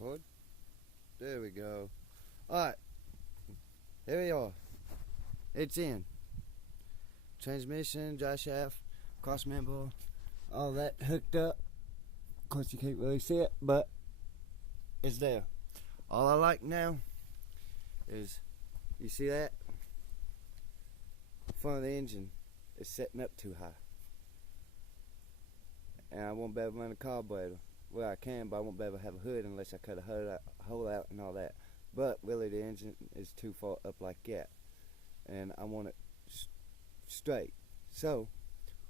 Record. There we go. Alright. Here we are. It's in. Transmission, drive shaft, cross member, all that hooked up. Of course you can't really see it, but it's there. All I like now is, you see that? The front of the engine is setting up too high. And I won't be able to run a carburetor. Well, I can, but I won't be able to have a hood unless I cut a hole out and all that. But really, the engine is too far up like that, and I want it straight. So,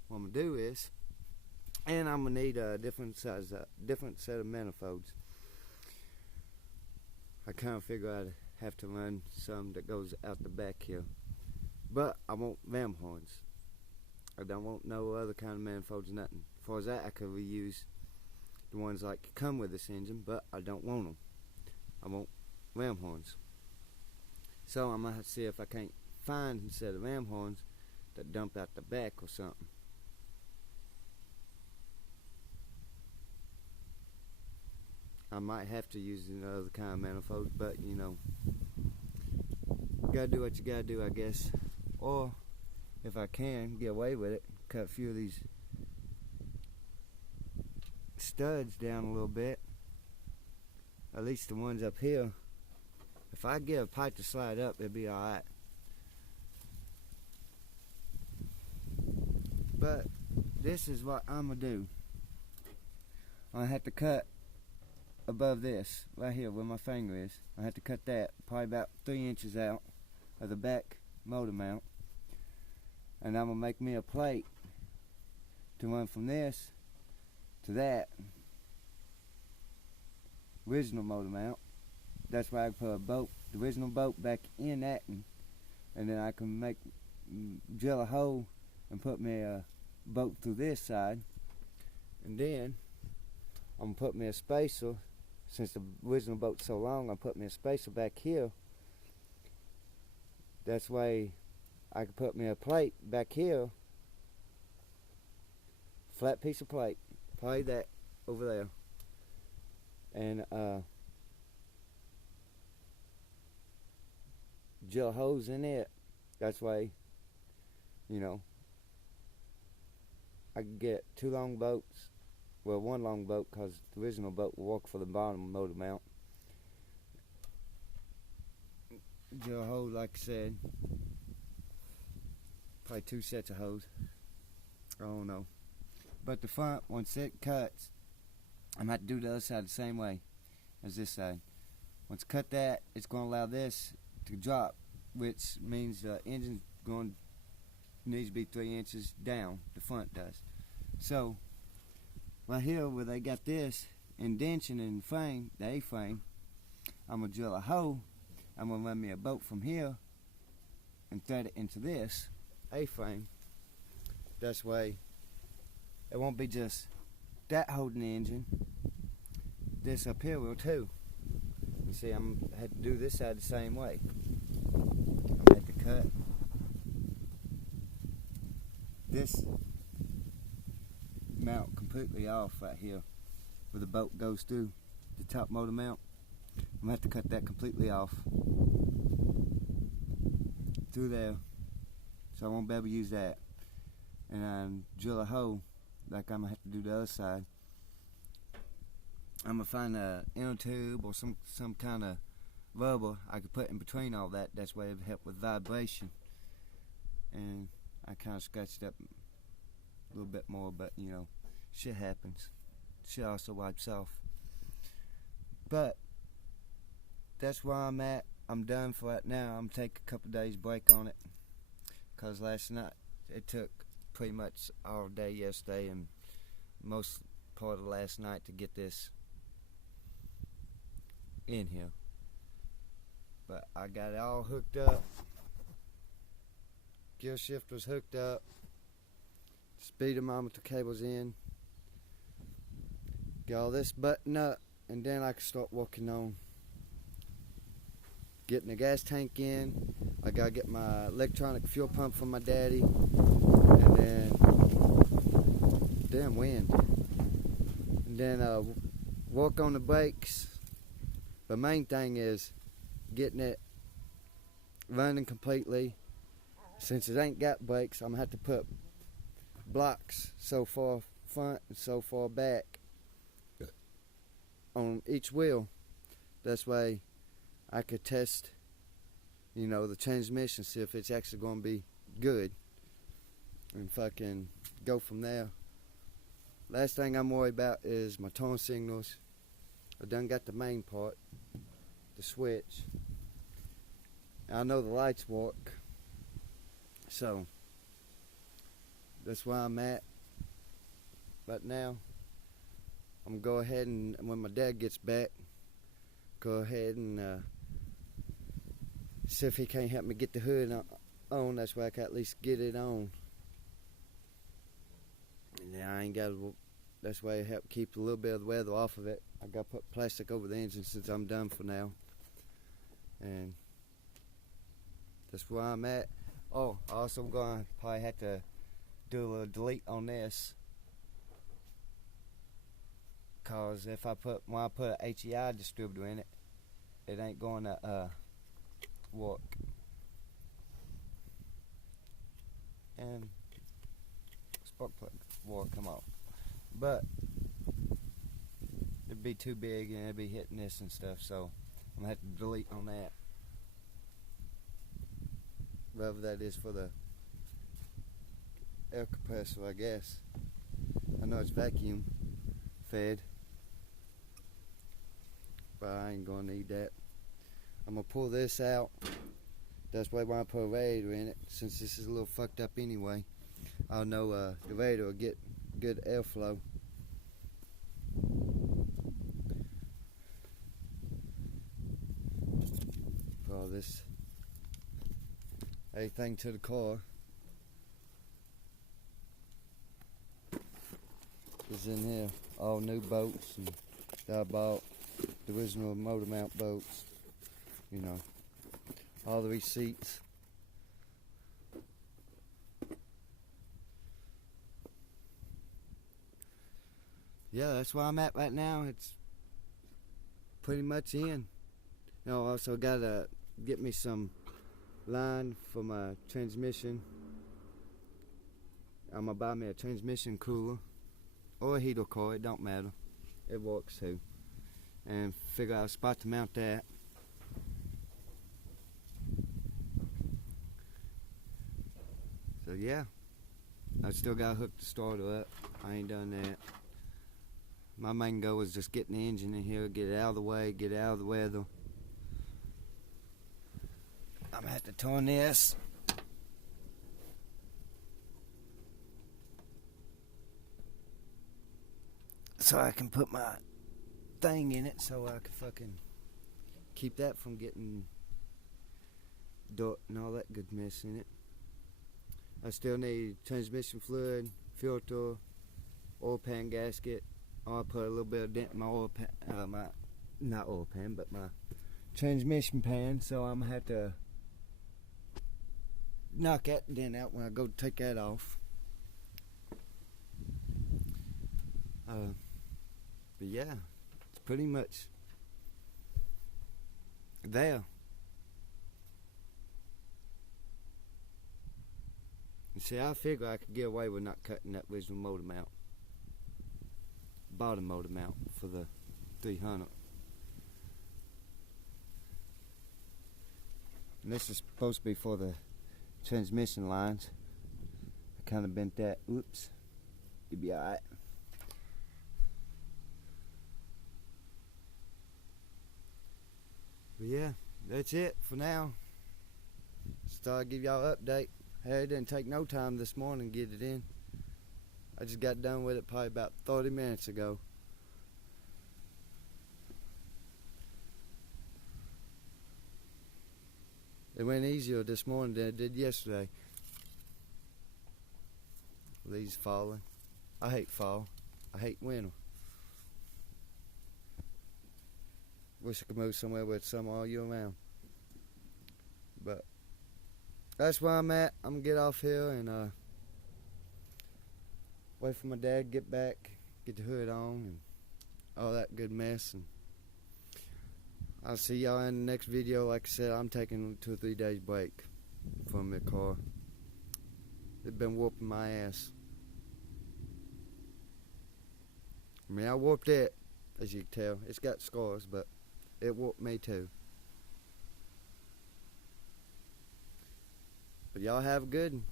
what I'm gonna do is, and I'm gonna need a different set of manifolds. I kind of figure I'd have to run some that goes out the back here, but I want ram horns. I don't want no other kind of manifolds, nothing. As far as that, I could reuse the ones like come with this engine, but I don't want them. I want ram horns. So I'm gonna have to see if I can't find a set of ram horns that dump out the back or something. I might have to use another kind of manifold, but you know, you gotta do what you gotta do, I guess. Or if I can get away with it, cut a few of these studs down a little bit, at least the ones up here. If I get a pipe to slide up, it'll be alright. But this is what I'm gonna do. I have to cut above this right here where my finger is. I have to cut that probably about 3 inches out of the back motor mount, and I'm gonna make me a plate to run from this to that original motor mount. That's why I put a bolt, the original bolt, back in that, and then I can drill a hole and put me a bolt through this side, and then I'm gonna put me a spacer. Since the original bolt's so long, I'll put me a spacer back here. That's why I can put me a plate back here, flat piece of plate, probably that over there, and drill holes in it. That's why, you know, I can get 2 long bolts. Well, 1 long bolt, because the original bolt will work for the bottom motor mount. Drill a hole, like I said. Probably 2 sets of holes. I don't know. But the front, once it cuts, I'm going to have to do the other side the same way as this side. Once I cut that, it's going to allow this to drop, which means the engine needs to be 3 inches down. The front does. So, right here where they got this indention in the frame, the A-frame, I'm going to drill a hole. I'm going to run me a bolt from here and thread it into this A-frame. That's way it won't be just that holding the engine. This up here will too. You see, I'm going to have to do this side the same way. I'm going to have to cut this mount completely off right here where the bolt goes through the top motor mount. I'm gonna have to cut that completely off through there, so I won't be able to use that, and drill a hole like I'm gonna have to do the other side. I'm gonna find a inner tube or some kind of rubber I could put in between all that. That's why it would help with vibration, and I kind of scratched up a little bit more, but you know, shit happens. Shit also wipes off. But that's where I'm at. I'm done for right now. I'm taking a couple days break on it, because last night it took pretty much all day yesterday and most part of last night to get this in here. But I got it all hooked up. Gear shifter's hooked up. Speedometer cable's in. Get all this buttoned up, and then I can start working on getting the gas tank in. I gotta get my electronic fuel pump from my daddy, and then damn wind, and then work on the brakes, The main thing is getting it running completely. Since it ain't got brakes, I'm going to have to put blocks so far front and so far back on each wheel. That's way I could test, the transmission, see if it's actually going to be good, and fucking go from there. Last thing I'm worried about is my turn signals. I done got the main part, the switch. I know the lights work, so that's where I'm at. But now I'm gonna go ahead and, when my dad gets back, go ahead and see if he can't help me get the hood on. That's why I can at least get it on. And I ain't got. That's why I help keep a little bit of the weather off of it. I got to put plastic over the engine since I'm done for now. And that's where I'm at. Oh, also I'm going to probably have to do a little delete on this. Cause if when I put a HEI distributor in it, it ain't going to work. And spark plug will come off. But it'd be too big and it'd be hitting this and stuff, so I'm gonna have to delete on that. Whatever that is for the air compressor, I guess. I know it's vacuum fed, but I ain't gonna need that. I'm gonna pull this out. That's why when I put a radiator in it, since this is a little fucked up anyway, I'll know the radiator will get good airflow. For all this, everything to the car is in here. All new bolts and that I bought, the original motor mount bolts, all the receipts. Yeah, that's where I'm at right now. It's pretty much in. Also gotta get me some line for my transmission. I'm gonna buy me a transmission cooler or a heater coil, it don't matter. It works too. And figure out a spot to mount that. So yeah, I still gotta hook the starter up. I ain't done that. My main goal is just getting the engine in here, get it out of the way, get it out of the weather. I'm gonna have to turn this. So I can put my thing in it so I can fucking keep that from getting dirt and all that good mess in it. I still need transmission fluid, filter, oil pan gasket. I'll put a little bit of dent in my oil pan, not oil pan, but my transmission pan, so I'm gonna have to knock that dent out when I go take that off. But yeah, it's pretty much there. You see, I figure I could get away with not cutting that original motor mount, bottom motor mount for the 300. And this is supposed to be for the transmission lines. I kind of bent that. Oops. You'll be alright. But yeah, that's it for now. Just thought I'd give y'all an update. Hey, it didn't take no time this morning to get it in. I just got done with it probably about 30 minutes ago. It went easier this morning than it did yesterday. Leaves falling. I hate fall. I hate winter. Wish I could move somewhere with summer all year round. But that's where I'm at. I'm gonna get off here and wait for my dad to get back, get the hood on and all that good mess, and I'll see y'all in the next video. Like I said, I'm taking 2 or 3 days break from the car. It's been whooping my ass. I mean, I whooped it, as you can tell. It's got scars, but it whooped me too. But y'all have a good one.